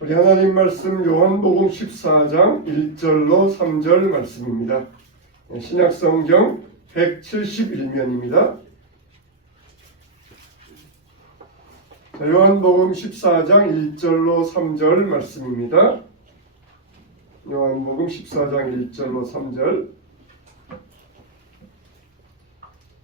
우리 하나님 말씀 요한복음 14장 1절로 3절 말씀입니다. 신약성경 171면입니다. 요한복음 14장 1절로 3절 말씀입니다. 요한복음 14장 1절로 3절.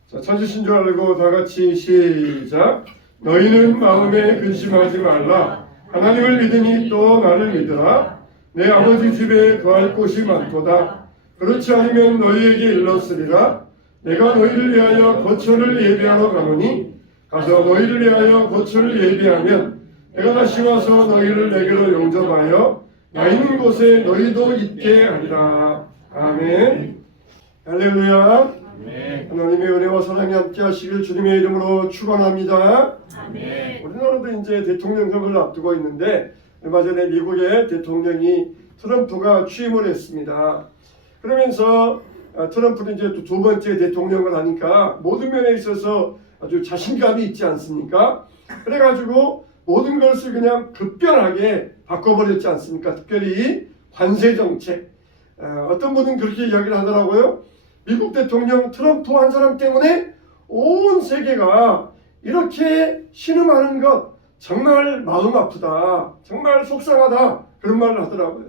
자, 찾으신 줄 알고 다 같이 시작. 너희는 마음에 근심하지 말라. 하나님을 믿으니 또 나를 믿으라. 내 아버지 집에 거할 곳이 많도다. 그렇지 않으면 너희에게 일렀으리라. 내가 너희를 위하여 거처를 예비하러 가노니 가서 너희를 위하여 거처를 예비하면 내가 다시 와서 너희를 내게로 용접하여 나 있는 곳에 너희도 있게 하리라. 아멘. 할렐루야. 하나님의 은혜와 사랑이 함께 하시길 주님의 이름으로 축원합니다. 아멘. 우리나라도 이제 대통령 선거를 앞두고 있는데 얼마 전에 미국의 대통령이 트럼프가 취임을 했습니다. 그러면서 트럼프는 이제 두 번째 대통령을 하니까 모든 면에 있어서 아주 자신감이 있지 않습니까? 그래가지고 모든 것을 그냥 급변하게 바꿔버렸지 않습니까? 특별히 관세 정책. 어떤 분은 그렇게 이야기를 하더라고요. 미국 대통령 트럼프 한 사람 때문에 온 세계가 이렇게 신음하는 것 정말 마음 아프다. 정말 속상하다. 그런 말을 하더라고요.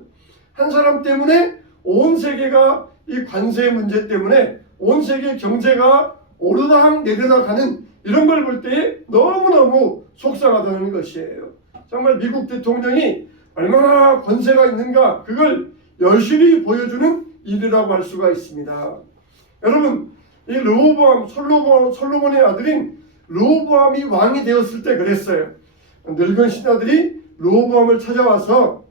한 사람 때문에 온 세계가 이 관세 문제 때문에 온 세계 경제가 오르락 내리락 하는 이런 걸 볼 때 너무너무 속상하다는 것이에요. 정말 미국 대통령이 얼마나 권세가 있는가 그걸 여실히 보여주는 일이라고 할 수가 있습니다. 여러분, 이 르호보암, 솔로몬의 아들인 르호보암이 왕이 되었을 때 그랬어요. 늙은 신하들이 르호보암을 찾아와서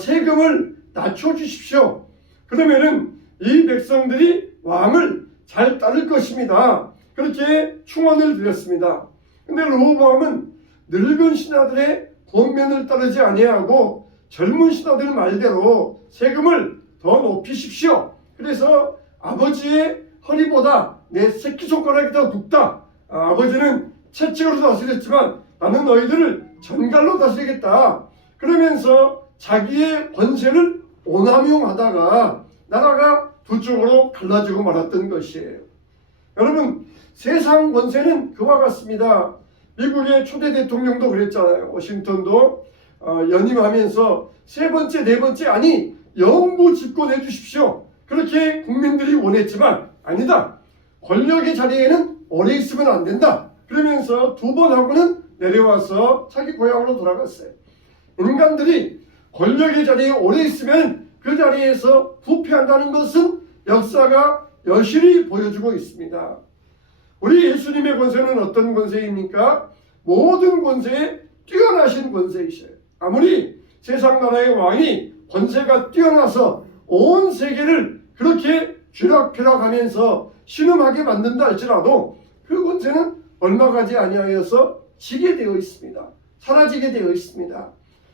세금을 낮춰주십시오. 그러면은 이 백성들이 왕을 잘 따를 것입니다. 그렇게 충원을 드렸습니다. 근데 르호보암은 늙은 신하들의 권면을 따르지 아니하고 젊은 신하들 말대로 세금을 더 높이십시오. 그래서 아버지의 허리보다 내 새끼손가락이 더 굵다. 아버지는 채찍으로 다스렸지만 나는 너희들을 전갈로 다스리겠다. 그러면서 자기의 권세를 오남용하다가 나라가 두 쪽으로 갈라지고 말았던 것이에요. 여러분, 세상 권세는 그와 같습니다. 미국의 초대 대통령도 그랬잖아요. 워싱턴도 연임하면서 세 번째, 네 번째 아니 영구 집권해 주십시오. 그렇게 국민들이 원했지만 아니다. 권력의 자리에는 오래 있으면 안 된다. 그러면서 두 번 하고는 내려와서 자기 고향으로 돌아갔어요. 인간들이 권력의 자리에 오래 있으면 그 자리에서 부패한다는 것은 역사가 여실히 보여주고 있습니다. 우리 예수님의 권세는 어떤 권세입니까? 모든 권세에 뛰어나신 권세이셔요. 아무리 세상 나라의 왕이 권세가 뛰어나서 온 세계를 그렇게 쥐락펴락하면서 신음하게 만든다 할지라도 그 권세는 얼마 가지 아니하여서 지게 되어 있습니다. 사라지게 되어 있습니다.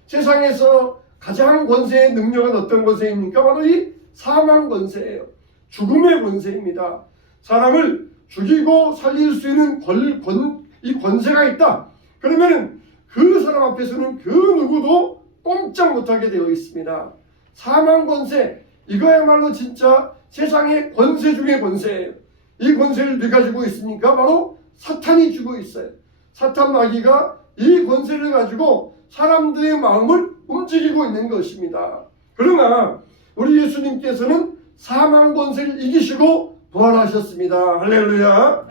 세상에서 가장 권세의 능력은 어떤 권세입니까? 바로 이 사망 권세예요. 죽음의 권세입니다. 사람을 죽이고 살릴 수 있는 이 권세가 있다. 그러면 그 사람 앞에서는 그 누구도 꼼짝 못하게 되어 있습니다. 사망 권세, 이거야말로 진짜 세상의 권세 중의 권세예요. 이 권세를 누가 쥐고 있습니까? 바로 사탄이 쥐고 있어요. 사탄 마귀가 이 권세를 가지고 사람들의 마음을 움직이고 있는 것입니다. 그러나 우리 예수님께서는 사망 권세를 이기시고 부활하셨습니다. 할렐루야.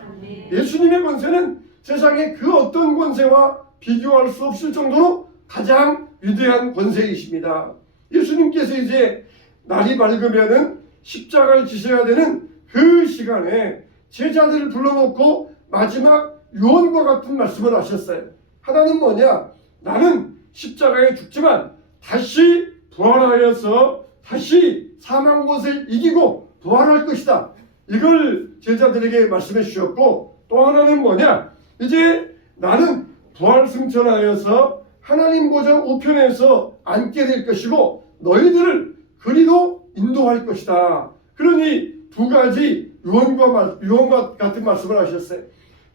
예수님의 권세는 세상의 그 어떤 권세와 비교할 수 없을 정도로 가장 위대한 권세이십니다. 예수님께서 이제 날이 밝으면은 십자가를 지셔야 되는 그 시간에 제자들을 불러놓고 마지막 유언과 같은 말씀을 하셨어요. 하나는 뭐냐? 나는 십자가에 죽지만 다시 부활하여서 다시 사망 권세를 이기고 부활할 것이다. 이걸 제자들에게 말씀해 주셨고, 또 하나는 뭐냐? 이제 나는 부활승천하여서 하나님 보좌 우편에서 앉게 될 것이고 너희들을 그리로 인도할 것이다. 그러니 두 가지 유언과 같은 말씀을 하셨어요.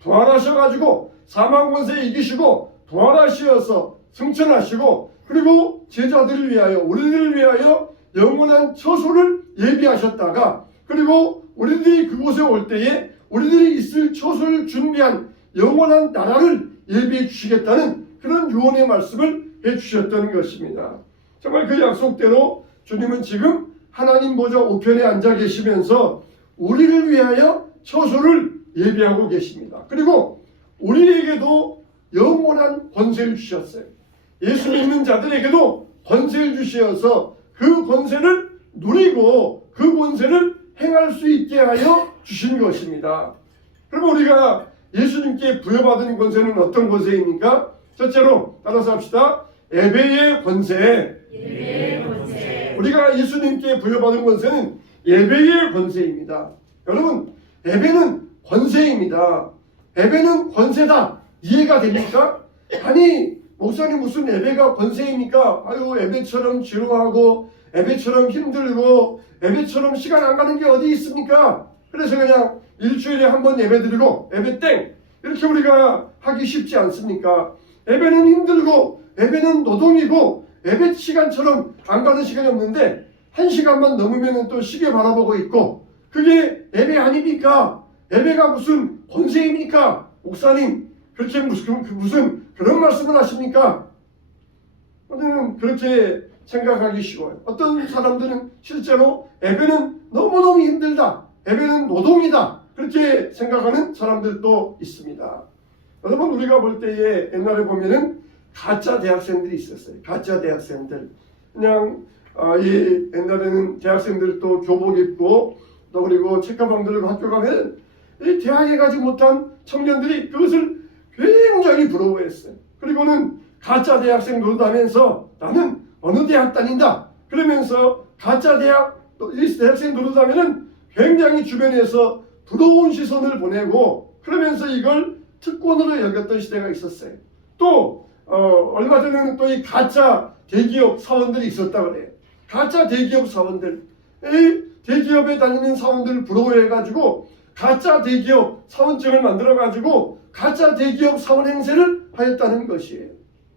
부활하셔가지고 사망 권세 이기시고 부활하셔서 승천하시고 그리고 제자들을 위하여 우리들을 위하여 영원한 처소를 예비하셨다가 그리고 우리들이 그곳에 올 때에 우리들이 있을 처소를 준비한 영원한 나라를 예비해 주시겠다는 그런 유언의 말씀을 해주셨던 것입니다. 정말 그 약속대로 주님은 지금 하나님 보좌 우편에 앉아 계시면서 우리를 위하여 처소를 예비하고 계십니다. 그리고 우리에게도 영원한 권세를 주셨어요. 예수 믿는 자들에게도 권세를 주시어서 그 권세를 누리고 그 권세를 행할 수 있게 하여 주신 것입니다. 그럼 우리가 예수님께 부여받은 권세는 어떤 권세입니까? 첫째로 따라서 합시다. 예배의 권세. 우리가 예수님께 부여받은 권세는 예배의 권세입니다. 여러분, 예배는 권세입니다. 예배는 권세다. 이해가 됩니까? 아니, 목사님 무슨 예배가 권세입니까? 아유, 예배처럼 지루하고 예배처럼 힘들고 예배처럼 시간 안 가는 게 어디 있습니까? 그래서 그냥 일주일에 한 번 예배 드리고 예배 땡 이렇게 우리가 하기 쉽지 않습니까? 예배는 힘들고 예배는 노동이고 예배 시간처럼 안 가는 시간이 없는데 1시간만 넘으면 또 시계 바라보고 있고 그게 예배 아닙니까? 예배가 무슨 권세입니까? 목사님 그렇게 무슨 그런 말씀을 하십니까? 우리는 그렇게 생각하기 쉬워요. 어떤 사람들은 실제로 예배는 너무너무 힘들다. 예배는 노동이다. 그렇게 생각하는 사람들도 있습니다. 여러분 우리가 볼 때에 옛날에 보면은 가짜 대학생들이 있었어요. 가짜 대학생들. 그냥 이 옛날에는 대학생들도 교복 입고 또 그리고 책가방 들고 학교 가면 이 대학에 가지 못한 청년들이 그것을 굉장히 부러워했어요. 그리고는 가짜 대학생 노릇하면서 나는 어느 대학 다닌다. 그러면서 가짜 대학 이 대학생 노릇하면은 굉장히 주변에서 부러운 시선을 보내고 그러면서 이걸 특권으로 여겼던 시대가 있었어요. 또 얼마 전에는 또 이 가짜 대기업 사원들이 있었다 그래요. 가짜 대기업 사원들, 이 대기업에 다니는 사원들을 부러워해가지고 가짜 대기업 사원증을 만들어가지고 가짜 대기업 사원 행세를 하였다는 것이에요.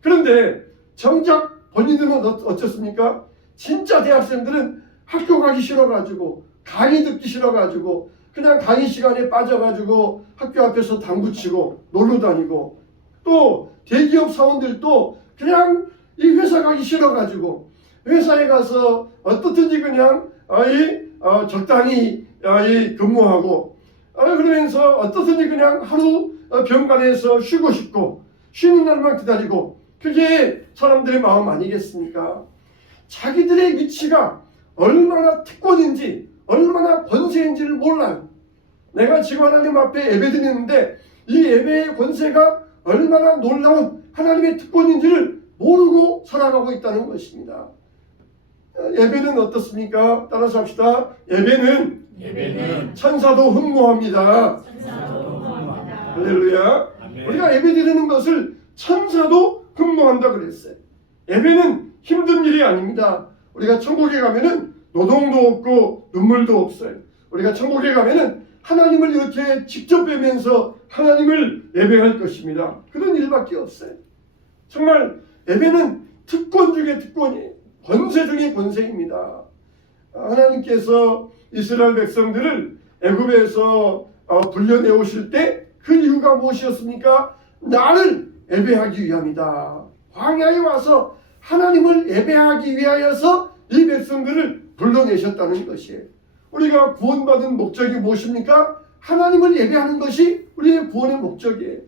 그런데 정작 본인들은 어쩌습니까? 진짜 대학생들은 학교 가기 싫어가지고 강의 듣기 싫어가지고 그냥 강의 시간에 빠져가지고 학교 앞에서 당구 치고 놀러 다니고 또 대기업 사원들도 그냥 이 회사 가기 싫어가지고 회사에 가서 어떻든지 그냥 적당히 근무하고 그러면서 어떻든지 그냥 하루 병간에서 쉬고 싶고 쉬는 날만 기다리고 그게 사람들의 마음 아니겠습니까? 자기들의 위치가 얼마나 특권인지 얼마나 권세인지를 몰라요. 내가 지금 하나님 앞에 예배드리는데 이 예배의 권세가 얼마나 놀라운 하나님의 특권인지를 모르고 살아가고 있다는 것입니다. 예배는 어떻습니까? 따라서 합시다. 예배는 천사도 흠모합니다. 할렐루야. 우리가 예배드리는 것을 천사도 흠모한다 그랬어요. 예배는 힘든 일이 아닙니다. 우리가 천국에 가면은 노동도 없고 눈물도 없어요. 우리가 천국에 가면은 하나님을 이렇게 직접 뵈면서 하나님을 예배할 것입니다. 그런 일밖에 없어요. 정말 예배는 특권 중에 특권이에요. 권세 중에 권세입니다. 하나님께서 이스라엘 백성들을 애굽에서 불려내오실 때 그 이유가 무엇이었습니까? 나를 예배하기 위함이다. 광야에 와서 하나님을 예배하기 위하여서 이 백성들을 불러내셨다는 것이에요. 우리가 구원받은 목적이 무엇입니까? 하나님을 예배하는 것이 우리의 구원의 목적이에요.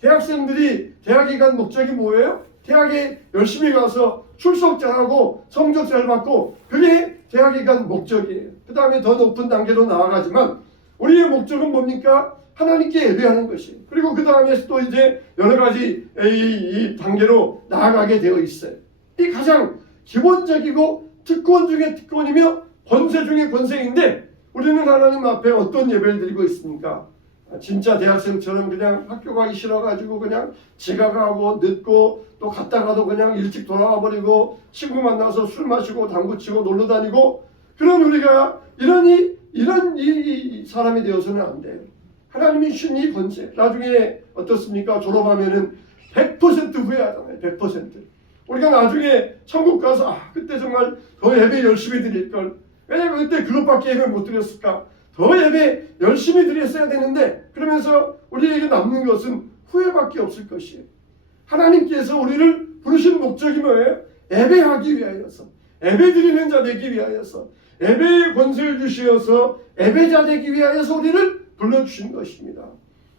대학생들이 대학에 간 목적이 뭐예요? 대학에 열심히 가서 출석 잘하고 성적 잘 받고 그게 대학에 간 목적이에요. 그 다음에 더 높은 단계로 나아가지만 우리의 목적은 뭡니까? 하나님께 예배하는 것이에요. 그리고 그 다음에 또 이제 여러 가지 이 단계로 나아가게 되어 있어요. 이 가장 기본적이고 특권 중에 특권이며 권세 중에 권세인데 우리는 하나님 앞에 어떤 예배를 드리고 있습니까? 진짜 대학생처럼 그냥 학교 가기 싫어가지고 그냥 지각하고 늦고 또 갔다가도 그냥 일찍 돌아와 버리고 친구 만나서 술 마시고 당구 치고 놀러 다니고 그런 우리가 이런 사람이 되어서는 안 돼요. 하나님이 주신 이 권세 나중에 어떻습니까? 졸업하면은 100% 후회하잖아요. 100%. 우리가 나중에 천국 가서 그때 정말 더 예배 열심히 드릴걸. 왜냐면 그때 그것밖에 예배 못 드렸을까. 더 예배 열심히 드렸어야 되는데 그러면서 우리에게 남는 것은 후회밖에 없을 것이에요. 하나님께서 우리를 부르신 목적이 뭐예요? 예배하기 위하여서, 예배드리는 자 되기 위하여서, 예배의 권세를 주시어서 예배자 되기 위하여서 우리를 불러주신 것입니다.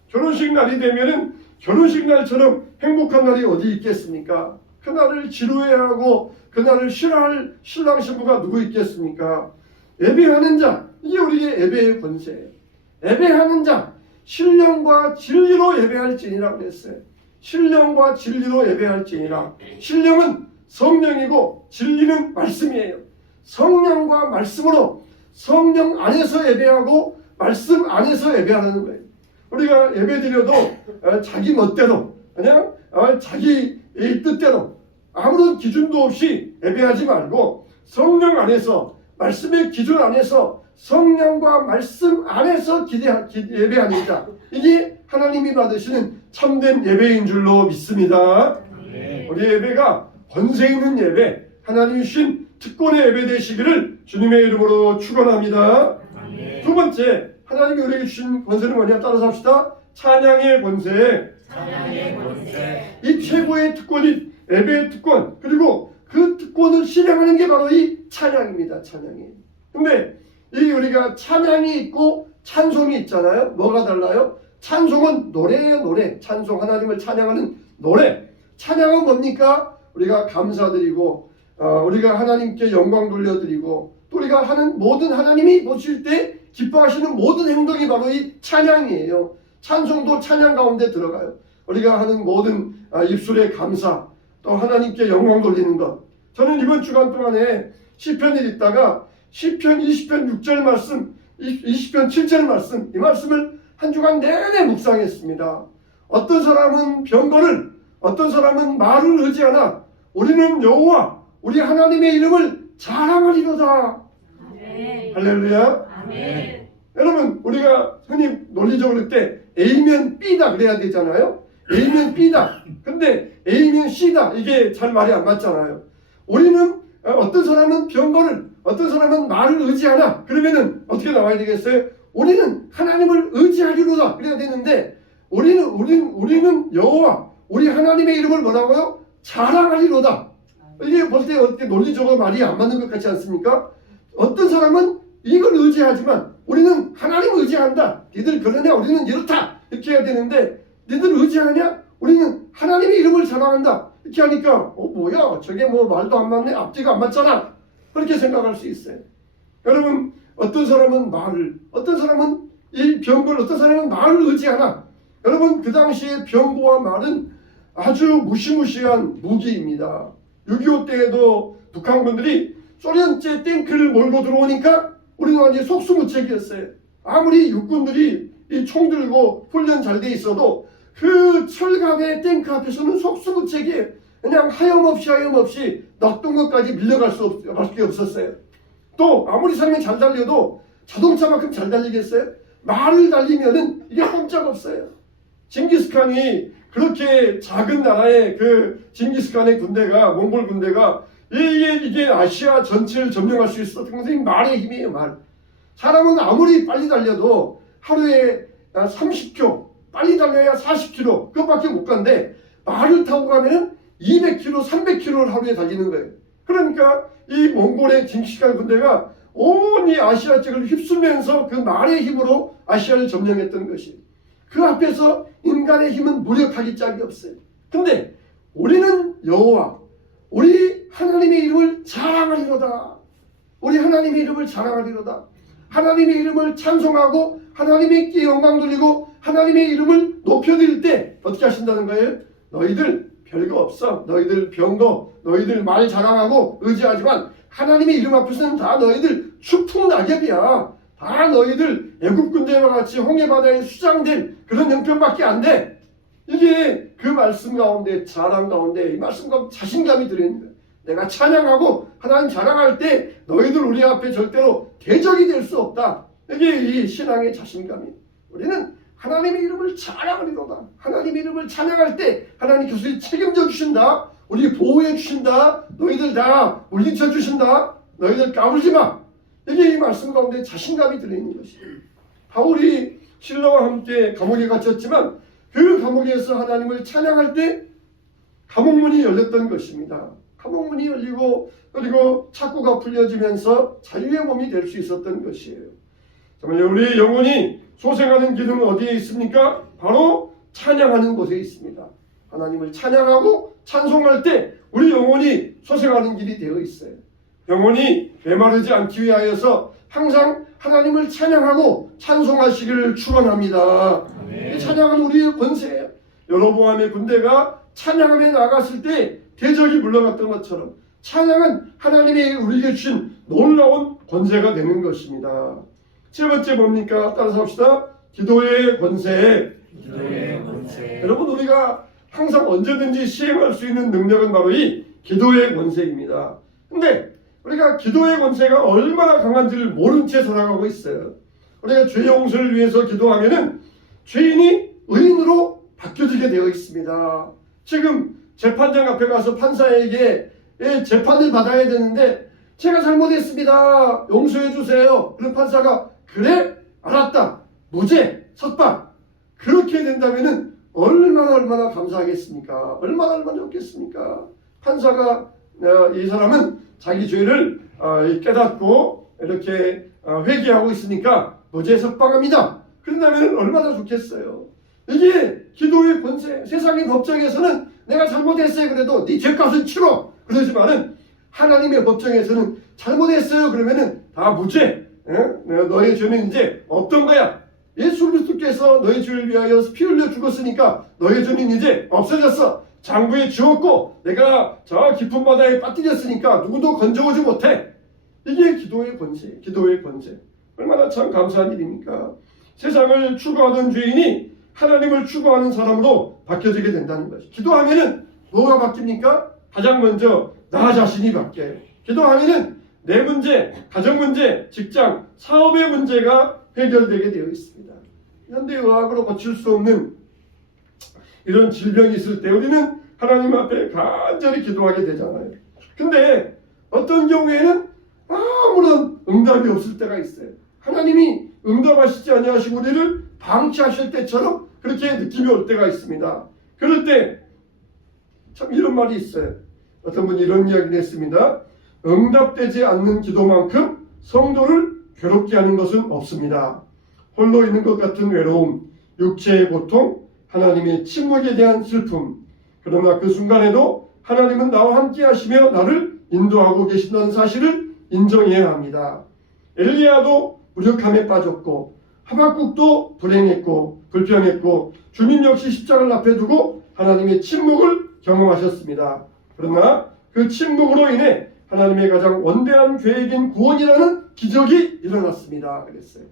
결혼식 날이 되면은 결혼식 날처럼 행복한 날이 어디 있겠습니까? 그날을 지루해하고 그날을 싫어할 신랑 신부가 누구 있겠습니까? 예배하는 자, 이게 우리의 예배의 권세예요. 예배하는 자, 신령과 진리로 예배할지니라 그랬어요. 신령과 진리로 예배할지니라. 신령은 성령이고 진리는 말씀이에요. 성령과 말씀으로 성령 안에서 예배하고 말씀 안에서 예배하는 거예요. 우리가 예배드려도 자기 멋대로 그냥 자기 뜻대로 아무런 기준도 없이 예배하지 말고 성령 안에서 말씀의 기준 안에서 성령과 말씀 안에서 예배하는 자, 이게 하나님이 받으시는 참된 예배인 줄로 믿습니다. 우리 예배가 권세 있는 예배, 하나님이 주신 특권의 예배 되시기를 주님의 이름으로 축원합니다. 두 번째, 하나님이 우리에게 주신 권세는 뭐냐? 따라서 합시다. 찬양의 권세. 찬양의 권세. 이 최고의 특권이 예배의 특권, 그리고 그 특권을 실행하는 게 바로 이 찬양입니다. 찬양이. 근데 이 우리가 찬양이 있고 찬송이 있잖아요. 뭐가 달라요? 찬송은 노래예요. 노래. 찬송, 하나님을 찬양하는 노래. 찬양은 뭡니까? 우리가 감사드리고 우리가 하나님께 영광 돌려드리고 또 우리가 하는 모든 하나님이 보실 때 기뻐하시는 모든 행동이 바로 이 찬양이에요. 찬송도 찬양 가운데 들어가요. 우리가 하는 모든 입술의 감사, 또 하나님께 영광 돌리는 것. 저는 이번 주간 동안에 시편을 읽다가 시편 20편 6절 말씀, 20편 7절 말씀, 이 말씀을 한 주간 내내 묵상했습니다. 어떤 사람은 병거를, 어떤 사람은 말을 의지하나 우리는 여호와 우리 하나님의 이름을 자랑하리로다. 아멘. 할렐루야. 아멘. 여러분, 우리가 흔히 논리적으로 할 때 A면 B다 그래야 되잖아요. A면 B다. 근데 A면 C다. 이게 잘 말이 안 맞잖아요. 우리는 어떤 사람은 병거를, 어떤 사람은 말을 의지하나 그러면은 어떻게 나와야 되겠어요? 우리는 하나님을 의지하리로다 그래야 되는데 우리는 여호와 우리 하나님의 이름을 뭐라고요? 자랑하리로다. 이게 볼 때 어떻게 논리적으로 말이 안 맞는 것 같지 않습니까? 어떤 사람은 이걸 의지하지만 우리는 하나님을 의지한다. 니들 그러냐? 우리는 이렇다. 이렇게 해야 되는데 니들 의지하냐? 우리는 하나님의 이름을 자랑한다. 이렇게 하니까 뭐야? 저게 뭐 말도 안 맞네? 앞뒤가 안 맞잖아. 그렇게 생각할 수 있어요. 여러분, 어떤 사람은 말을, 어떤 사람은 이 병거를, 어떤 사람은 말을 의지하나. 여러분, 그 당시에 병거와 말은 아주 무시무시한 무기입니다. 6.25 때에도 북한군들이 소련제 탱크를 몰고 들어오니까 우리는 완전히 속수무책이었어요. 아무리 육군들이 이 총 들고 훈련 잘 돼 있어도 그 철갑의 탱크 앞에서는 속수무책이에요. 그냥 하염없이 낙동강까지 밀려갈 수밖에 없었어요. 또 아무리 사람이 잘 달려도 자동차만큼 잘 달리겠어요? 말을 달리면은 이게 꼼짝없어요. 징기스칸이 그렇게 작은 나라의 그 징기스칸의 군대가, 몽골 군대가 이게 아시아 전체를 점령할 수 있었던 것은 말의 힘이에요. 말. 사람은 아무리 빨리 달려도 하루에 30km, 빨리 달려야 40km, 그것밖에 못 간대. 말을 타고 가면 200km, 300km를 하루에 달리는 거예요. 그러니까 이 몽골의 징기스칸 군대가 온 이 아시아 쪽을 휩쓸면서 그 말의 힘으로 아시아를 점령했던 것이. 그 앞에서 인간의 힘은 무력하기 짝이 없어요. 근데 우리는 여호와, 우리 하나님의 이름을 자랑하리로다. 우리 하나님의 이름을 자랑하리로다. 하나님의 이름을 찬송하고 하나님께 영광 돌리고 하나님의 이름을 높여드릴 때 어떻게 하신다는 거예요? 너희들 별거 없어. 너희들 병거, 너희들 말 자랑하고 의지하지만 하나님의 이름 앞에서는 다 너희들 추풍 낙엽이야. 다 너희들 애굽 군대와 같이 홍해바다에 수장된 그런 형편밖에 안 돼. 이게 그 말씀 가운데, 자랑 가운데 이 말씀 가운데 자신감이 들어있는 거야. 내가 찬양하고 하나님 자랑할 때 너희들 우리 앞에 절대로 대적이 될 수 없다. 이게 이 신앙의 자신감이에요. 우리는 하나님의 이름을 자랑하리로다. 하나님의 이름을 찬양할 때 하나님께서 책임져 주신다. 우리 보호해 주신다. 너희들 다 물리쳐 주신다. 너희들 까불지 마. 이게 이 말씀 가운데 자신감이 들어있는 것이에요. 바울이 실로와 함께 감옥에 갇혔지만 그 감옥에서 하나님을 찬양할 때 감옥문이 열렸던 것입니다. 감옥문이 열리고 그리고 착고가 풀려지면서 자유의 몸이 될 수 있었던 것이에요. 정말 우리의 영혼이 소생하는 길은 어디에 있습니까? 바로 찬양하는 곳에 있습니다. 하나님을 찬양하고 찬송할 때 우리 영혼이 소생하는 길이 되어 있어요. 영혼이 메마르지 않기 위하여서 항상 하나님을 찬양하고 찬송하시기를 축원합니다. 이 찬양은 우리의 권세예요. 여로보암의 군대가 찬양함에 나갔을 때 대적이 물러갔던 것처럼 찬양은 하나님이 우리에게 주신 놀라운 권세가 되는 것입니다. 세 번째 뭡니까? 따라서 합시다. 기도의 권세. 기도의 권세. 여러분, 우리가 항상 언제든지 시행할 수 있는 능력은 바로 이 기도의 권세입니다. 근데 우리가 기도의 권세가 얼마나 강한지를 모른 채 살아가고 있어요. 우리가 죄 용서를 위해서 기도하면은 죄인이 의인으로 바뀌어지게 되어 있습니다. 지금 재판장 앞에 가서 판사에게 재판을 받아야 되는데 제가 잘못했습니다. 용서해 주세요. 그럼 판사가 그래? 알았다. 무죄, 석방. 그렇게 된다면은 얼마나 감사하겠습니까? 얼마나 좋겠습니까? 판사가 이 사람은 자기 죄를 깨닫고 이렇게 회개하고 있으니까 무죄 석방합니다. 그런다면 얼마나 좋겠어요. 이게 기도의 권세. 세상의 법정에서는 내가 잘못했어요. 그래도 네 죄값은 치러. 그러지만은 하나님의 법정에서는 잘못했어요. 그러면은 다 무죄. 너의 죄는 이제 없던 거야. 예수 그리스도께서 너의 죄를 위하여 피 흘려 죽었으니까 너의 죄는 이제 없어졌어. 장부에 지웠고 내가 저 깊은 바다에 빠뜨렸으니까 누구도 건져오지 못해. 이게 기도의 권세. 기도의 권세. 얼마나 참 감사한 일입니까? 세상을 추구하던 죄인이 하나님을 추구하는 사람으로 바뀌어지게 된다는 것이. 기도하면은 뭐가 바뀝니까? 가장 먼저 나 자신이 바뀌어요. 기도하면은 내 문제, 가정 문제, 직장, 사업의 문제가 해결되게 되어 있습니다. 현대의학으로 고칠 수 없는 이런 질병이 있을 때 우리는 하나님 앞에 간절히 기도하게 되잖아요. 근데 어떤 경우에는 아무런 응답이 없을 때가 있어요. 하나님이 응답하시지 아니하시고 우리를 방치하실 때처럼 그렇게 느낌이 올 때가 있습니다. 그럴 때 참 이런 말이 있어요. 어떤 분이 이런 이야기를 했습니다. 응답되지 않는 기도만큼 성도를 괴롭게 하는 것은 없습니다. 홀로 있는 것 같은 외로움, 육체의 고통, 하나님의 침묵에 대한 슬픔. 그러나 그 순간에도 하나님은 나와 함께 하시며 나를 인도하고 계신다는 사실을 인정해야 합니다. 엘리야도 무력함에 빠졌고 하박국도 불행했고 불평했고 주님 역시 십자가를 앞에 두고 하나님의 침묵을 경험하셨습니다. 그러나 그 침묵으로 인해 하나님의 가장 원대한 계획인 구원이라는 기적이 일어났습니다. 그랬어요.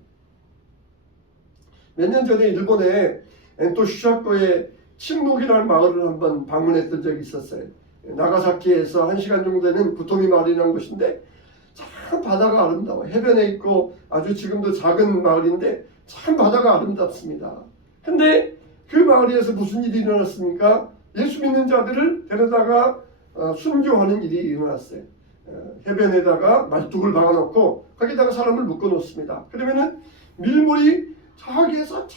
몇 년 전에 일본의 엔토 슈샤코의 침묵이라는 마을을 한번 방문했던 적이 있었어요. 나가사키에서 1시간 정도 되는 구토미 마을이라는 곳인데 참 바다가 아름다워. 해변에 있고 아주 지금도 작은 마을인데 참 바다가 아름답습니다. 근데 그 마을에서 무슨 일이 일어났습니까? 예수 믿는 자들을 데려다가 순교하는 일이 일어났어요. 해변에다가 말뚝을 박아놓고 거기다가 사람을 묶어놓습니다. 그러면은 밀물이 저기에서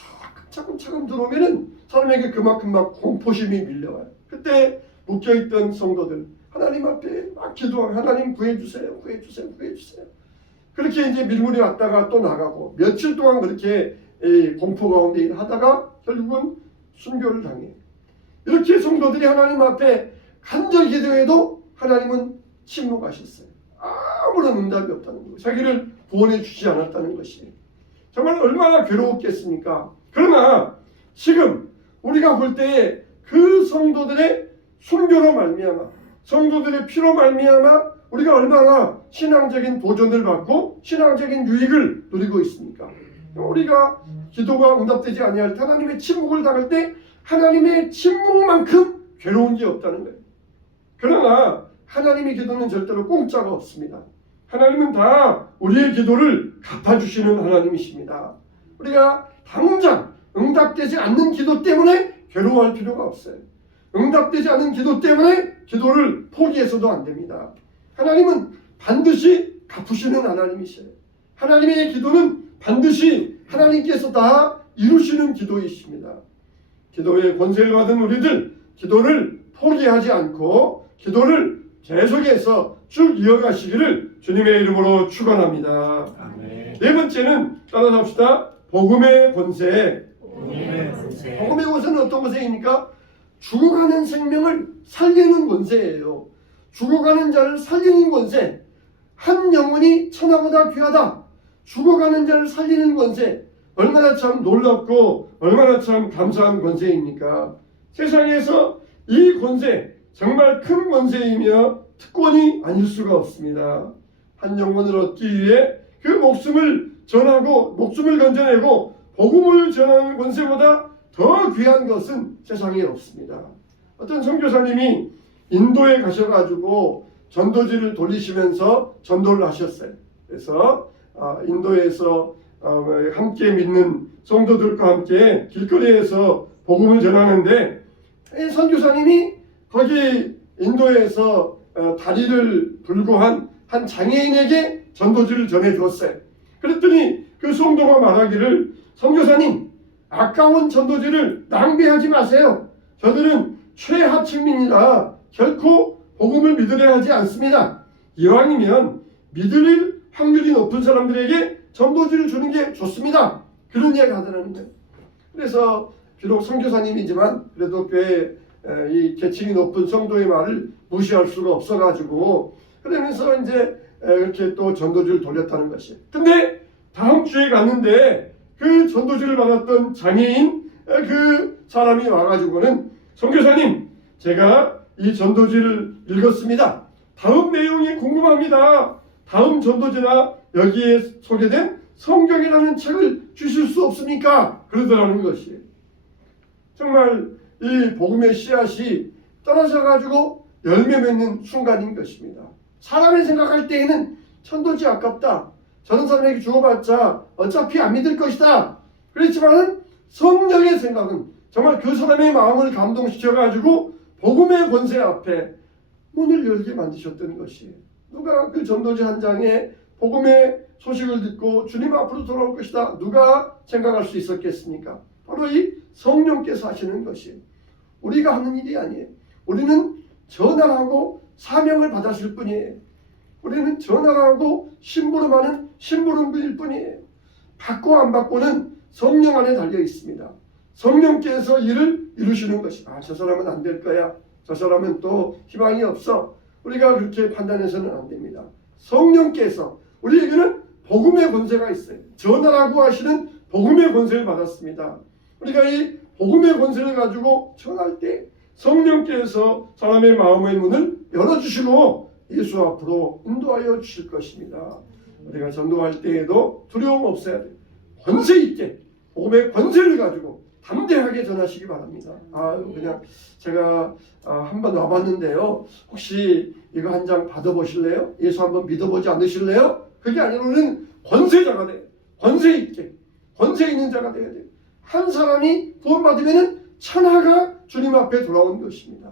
차근차근 들어오면은 사람에게 그만큼 막 공포심이 밀려와요. 그때 묶여있던 성도들 하나님 앞에 막 기도하고 하나님 구해주세요, 구해주세요, 구해주세요. 그렇게 이제 밀물이 왔다가 또 나가고 며칠 동안 그렇게 공포 가운데 하다가 결국은 순교를 당해요. 이렇게 성도들이 하나님 앞에 간절히 기도해도 하나님은 침묵하셨어요. 아무런 응답이 없다는 거예요. 자기를 구원해 주지 않았다는 것이에요. 정말 얼마나 괴로웠겠습니까? 그러나 지금 우리가 볼 때에 그 성도들의 순교로 말미암아 성도들의 피로 말미암아 우리가 얼마나 신앙적인 도전을 받고 신앙적인 유익을 누리고 있습니까? 우리가 기도가 응답되지 아니할 때 하나님의 침묵을 당할 때 하나님의 침묵만큼 괴로운 게 없다는 거예요. 그러나 하나님의 기도는 절대로 공짜가 없습니다. 하나님은 다 우리의 기도를 갚아주시는 하나님이십니다. 우리가 당장 응답되지 않는 기도 때문에 괴로워할 필요가 없어요. 응답되지 않은 기도 때문에 기도를 포기해서도 안 됩니다. 하나님은 반드시 갚으시는 하나님이세요. 하나님의 기도는 반드시 하나님께서 다 이루시는 기도이십니다. 기도의 권세를 받은 우리들, 기도를 포기하지 않고 기도를 계속해서 쭉 이어가시기를 주님의 이름으로 축원합니다. 아멘. 네 번째는 따라서 합시다. 복음의 권세. 복음의 권세. 복음의 권세는 어떤 권세입니까? 죽어가는 생명을 살리는 권세예요. 죽어가는 자를 살리는 권세. 한 영혼이 천하보다 귀하다. 죽어가는 자를 살리는 권세. 얼마나 참 놀랍고 얼마나 참 감사한 권세입니까? 세상에서 이 권세 정말 큰 권세이며 특권이 아닐 수가 없습니다. 한 영혼을 얻기 위해 그 목숨을 전하고 목숨을 건져내고 복음을 전하는 권세보다 더 귀한 것은 세상에 없습니다. 어떤 선교사님이 인도에 가셔가지고 전도지를 돌리시면서 전도를 하셨어요. 그래서 인도에서 함께 믿는 성도들과 함께 길거리에서 복음을 전하는데 선교사님이 거기 인도에서 다리를 불구한 한 장애인에게 전도지를 전해주었어요. 그랬더니 그 성도가 말하기를 선교사님 아까운 전도지를 낭비하지 마세요. 저들은 최하층민이라 결코 복음을 믿으려 하지 않습니다. 이왕이면 믿을 확률이 높은 사람들에게 전도지를 주는 게 좋습니다. 그런 이야기를 하더라는 거예요. 그래서 비록 선교사님이지만 그래도 교회 이 계층이 높은 성도의 말을 무시할 수가 없어가지고 그러면서 이제 이렇게 또 전도지를 돌렸다는 것이에요. 근데 다음 주에 갔는데 그 전도지를 받았던 장애인 그 사람이 와가지고는 선교사님 제가 이 전도지를 읽었습니다. 다음 내용이 궁금합니다. 다음 전도지나 여기에 소개된 성경이라는 책을 주실 수 없습니까? 그러더라는 것이에요. 정말 이 복음의 씨앗이 떨어져 가지고 열매 맺는 순간인 것입니다. 사람이 생각할 때에는 전도지 아깝다. 저런 사람에게 주어봤자 어차피 안 믿을 것이다. 그렇지만 성령의 생각은 정말 그 사람의 마음을 감동시켜 가지고 복음의 권세 앞에 문을 열게 만드셨던 것이에요. 누가 그 전도지 한 장에 복음의 소식을 듣고 주님 앞으로 돌아올 것이다. 누가 생각할 수 있었겠습니까? 바로 이 성령께서 하시는 것이에요. 우리가 하는 일이 아니에요. 우리는 전하고 사명을 받았을 뿐이에요. 우리는 전하고 심부름하는 심부름꾼일 뿐이에요. 받고 안 받고는 성령 안에 달려 있습니다. 성령께서 일을 이루시는 것이 저 사람은 안 될 거야. 저 사람은 또 희망이 없어. 우리가 그렇게 판단해서는 안 됩니다. 성령께서 우리에게는 복음의 권세가 있어요. 전하라고 하시는 복음의 권세를 받았습니다. 우리가 이 복음의 권세를 가지고 전할 때 성령께서 사람의 마음의 문을 열어주시고 예수 앞으로 인도하여 주실 것입니다. 우리가 전도할 때에도 두려움 없어야 돼요. 권세 있게 복음의 권세를 가지고 담대하게 전하시기 바랍니다. 그냥 제가 한번 와봤는데요. 혹시 이거 한 장 받아보실래요? 예수 한번 믿어보지 않으실래요? 그게 아니라 우리는 권세자가 돼요. 권세 있게 권세 있는 자가 돼야 돼요. 한 사람이 구원받으면 천하가 주님 앞에 돌아온 것입니다.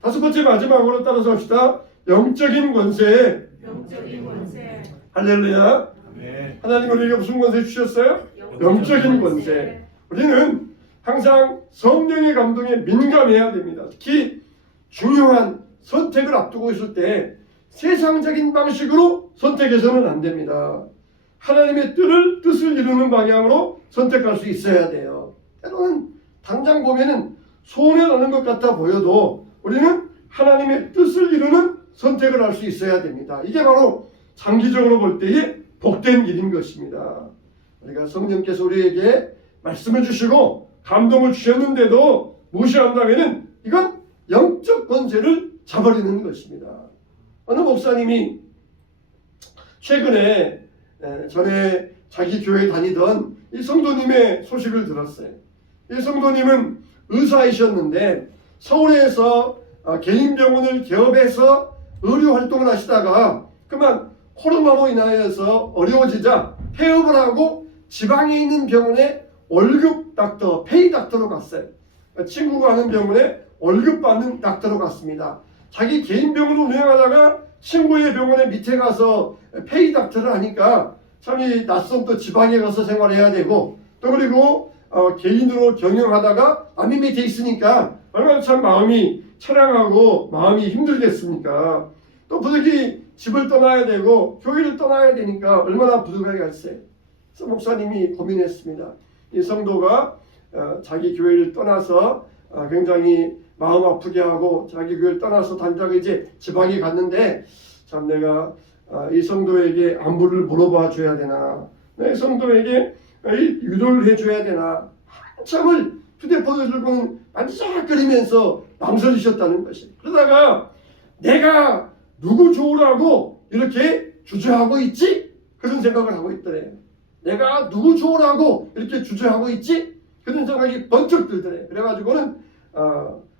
다섯 번째 마지막으로 따라서 합시다. 영적인 권세. 영적인 권세. 할렐루야. 아멘. 하나님 우리에게 무슨 권세 주셨어요? 영적인 권세. 우리는 항상 성령의 감동에 민감해야 됩니다. 특히 중요한 선택을 앞두고 있을 때 세상적인 방식으로 선택해서는 안 됩니다. 하나님의 뜻을 이루는 방향으로 선택할 수 있어야 돼요. 때로는 당장 보면은 손해 나는 것 같아 보여도 우리는 하나님의 뜻을 이루는 선택을 할 수 있어야 됩니다. 이게 바로 장기적으로 볼 때의 복된 일인 것입니다. 우리가 성령께서 우리에게 말씀을 주시고 감동을 주셨는데도 무시한다면은 이건 영적 권세를 저버리는 것입니다. 어느 목사님이 최근에 전에 자기 교회 다니던 이 성도님의 소식을 들었어요. 이 성도님은 의사이셨는데 서울에서 개인 병원을 개업해서 의료 활동을 하시다가 그만 코로나로 인하여서 어려워지자 폐업을 하고 지방에 있는 병원에 월급 닥터, 페이 닥터로 갔어요. 친구가 하는 병원에 월급 받는 닥터로 갔습니다. 자기 개인 병원을 운영하다가 친구의 병원에 밑에 가서 페이 닥터를 하니까 참 이 낯선 또 지방에 가서 생활해야 되고 또 그리고 개인으로 경영하다가 남이 밑에 있으니까 얼마나 참 마음이 처량하고 마음이 힘들겠습니까? 또 부득이 집을 떠나야 되고 교회를 떠나야 되니까 얼마나 부득하겠어요. 그래서 목사님이 고민했습니다. 이 성도가 자기 교회를 떠나서 굉장히 마음 아프게 하고 자기 교회를 떠나서 다니다가 이제 지방에 갔는데 참 내가 이 성도에게 안부를 물어봐 줘야 되나, 내 성도에게 위로를 해줘야 되나, 한참을 휴대폰을 들고는 반짝거리면서 망설이셨다는 것이. 그러다가 내가 누구 좋으라고 이렇게 주저하고 있지? 그런 생각을 하고 있더래요. 내가 누구 좋으라고 이렇게 주저하고 있지? 그런 생각이 번쩍 들더래요. 그래가지고는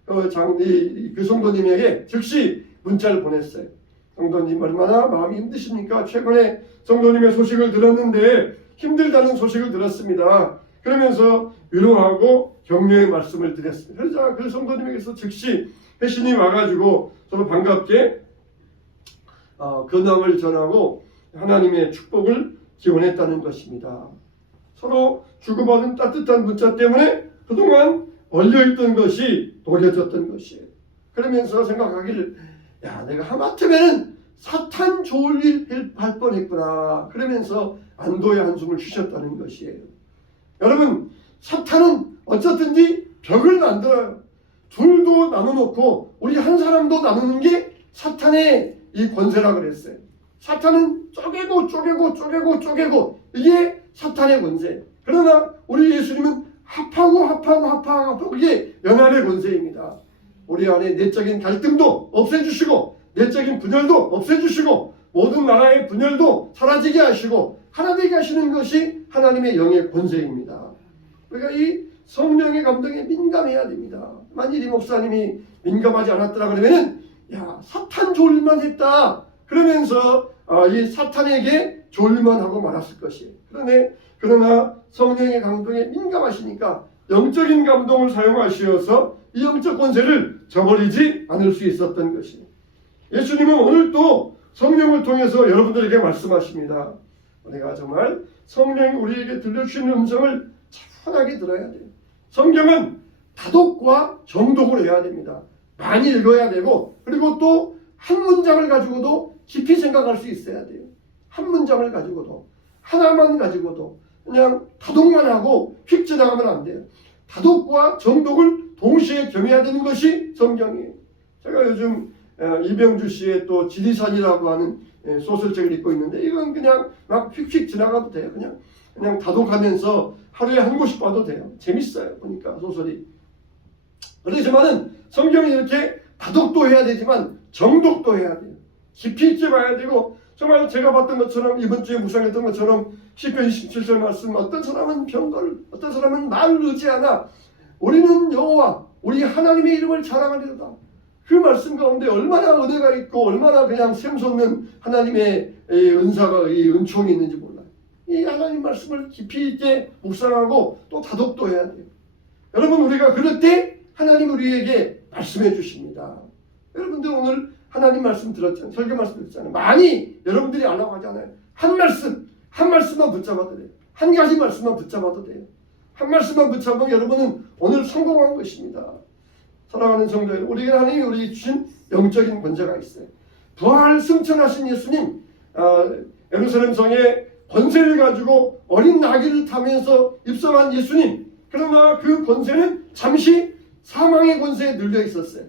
그 성도님에게 즉시 문자를 보냈어요. 성도님 얼마나 마음이 힘드십니까? 최근에 성도님의 소식을 들었는데 힘들다는 소식을 들었습니다. 그러면서 위로하고 격려의 말씀을 드렸습니다. 그러자 그 성도님에게서 즉시 회신이 와가지고 서로 반갑게 근황을 전하고 하나님의 축복을 기원했다는 것입니다. 서로 주고받은 따뜻한 문자 때문에 그동안 얼려있던 것이 녹여졌던 것이에요. 그러면서 생각하기를 야, 내가 하마터면은 사탄 좋을 일 할 뻔했구나. 그러면서 안도의 한숨을 쉬셨다는 것이에요. 여러분, 사탄은 어쨌든지 벽을 만들어요. 둘도 나눠놓고 우리 한 사람도 나누는 게 사탄의 이 권세라 그랬어요. 사탄은 쪼개고 이게 사탄의 권세. 그러나 우리 예수님은 합하고 그게 연합의 권세입니다. 우리 안에 내적인 갈등도 없애주시고 내적인 분열도 없애주시고 모든 나라의 분열도 사라지게 하시고 하나 되게 하시는 것이 하나님의 영의 권세입니다. 우리가 이 성령의 감동에 민감해야 됩니다. 만일 이 목사님이 민감하지 않았더라 그러면은 야, 사탄 졸만 했다 그러면서 이 사탄에게 졸만 하고 말았을 것이에요. 그러나 성령의 감동에 민감하시니까 영적인 감동을 사용하시어서 이 영적 권세를 저버리지 않을 수 있었던 것이에요. 예수님은 오늘 또 성령을 통해서 여러분들에게 말씀하십니다. 우리가 정말 성령이 우리에게 들려주시는 음성을 차분하게 들어야 돼요. 성경은 다독과 정독을 해야 됩니다. 많이 읽어야 되고 그리고 또 한 문장을 가지고도 깊이 생각할 수 있어야 돼요. 한 문장을 가지고도 하나만 가지고도 그냥 다독만 하고 휙 지나가면 안 돼요. 다독과 정독을 동시에 겸해야 되는 것이 성경이에요. 제가 요즘 이병주 씨의 또 지리산이라고 하는 소설책을 읽고 있는데 이건 그냥 막 휙휙 지나가도 돼요. 그냥 다독하면서 하루에 한 곳씩 봐도 돼요. 재밌어요. 보니까 소설이. 그렇지만은 성경이 이렇게 다독도 해야 되지만 정독도 해야 돼요. 깊이 있게 봐야 되고 정말 제가 봤던 것처럼 이번 주에 묵상했던 것처럼 시편 27절 말씀 어떤 사람은 병거를 어떤 사람은 말을 의지하나 우리는 여호와 우리 하나님의 이름을 자랑하리로다. 그 말씀 가운데 얼마나 은혜가 있고 얼마나 그냥 샘솟는 하나님의 은사가 이 은총이 있는지 몰라요. 이 하나님 말씀을 깊이 있게 묵상하고 또 다독도 해야 돼요. 여러분 우리가 그럴 때 하나님 우리에게 말씀해 주십니다. 여러분들 오늘 하나님 말씀 들었잖아요. 설교 말씀 들었잖아요. 많이 여러분들이 알라고 하잖아요. 한 말씀만 붙잡아도 돼요. 한 가지 말씀만 붙잡아도 돼요. 한 말씀만 붙잡으면 여러분은 오늘 성공한 것입니다. 사랑하는 성도 여러분, 우리에게 하나님이 우리에게 주신 영적인 권세가 있어요. 부활 승천하신 예수님, 예루살렘 성에 권세를 가지고 어린 나귀를 타면서 입성한 예수님. 그러나 그 권세는 잠시 사망의 권세에 눌려 있었어요.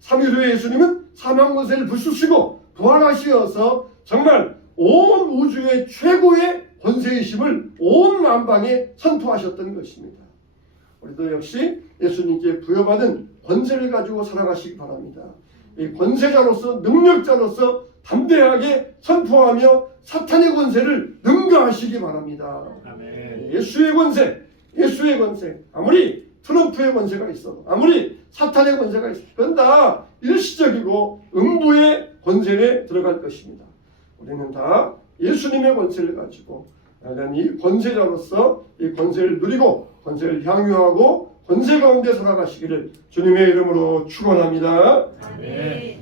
3일 후에 예수님은 사망 권세를 부수시고 부활하시어서 정말 온 우주의 최고의 권세이심을 온 만방에 선포하셨던 것입니다. 우리도 역시 예수님께 부여받은 권세를 가지고 살아가시기 바랍니다. 이 권세자로서 능력자로서 담대하게 선포하며 사탄의 권세를 능가하시기 바랍니다. 아멘. 예수의 권세 아무리 트럼프의 권세가 있어도 아무리 사탄의 권세가 있어도 그건 다 일시적이고 음부의 권세에 들어갈 것입니다. 우리는 다 예수님의 권세를 가지고 이 권세자로서 이 권세를 누리고 권세를 향유하고 권세 가운데 살아가시기를 주님의 이름으로 축원합니다. 아멘.